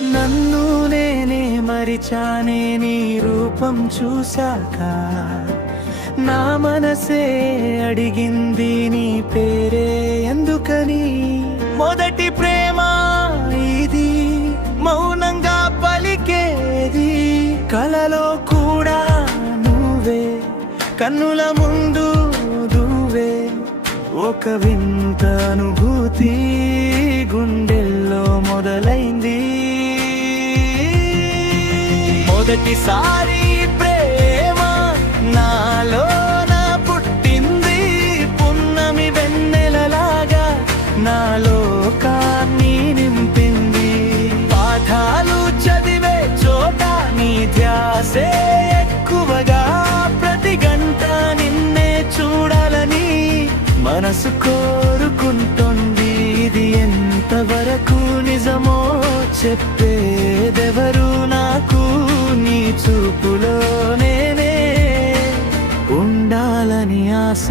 నన్ను నేనే మరిచానే నీ రూపం చూశాక, నా మనసే అడిగింది నీ పేరే ఎందుకని. మొదటి ప్రేమ ఇది మౌనంగా పలికేది, కలలో కూడా నువ్వే, కన్నుల ముందు నువ్వే. ఒక వింత అనుభూతి గుండెల్లో మొదలైంది. మొదటిసారి ప్రేమ నాలోన పుట్టింది, పున్నమి వెన్నెలలాగా నాలోకాన్ని నింపింది. పాఠాలు చదివే చోట నీ ధ్యాసే ఎక్కువగా, ప్రతి గంట నిన్నే చూడాలని మనసు కోరుకుంటోంది. ఇది ఎంతవరకు నిజమో చెప్పేదెవరు నాకు, నీ చూపులో నేనే ఉండాలని ఆశ.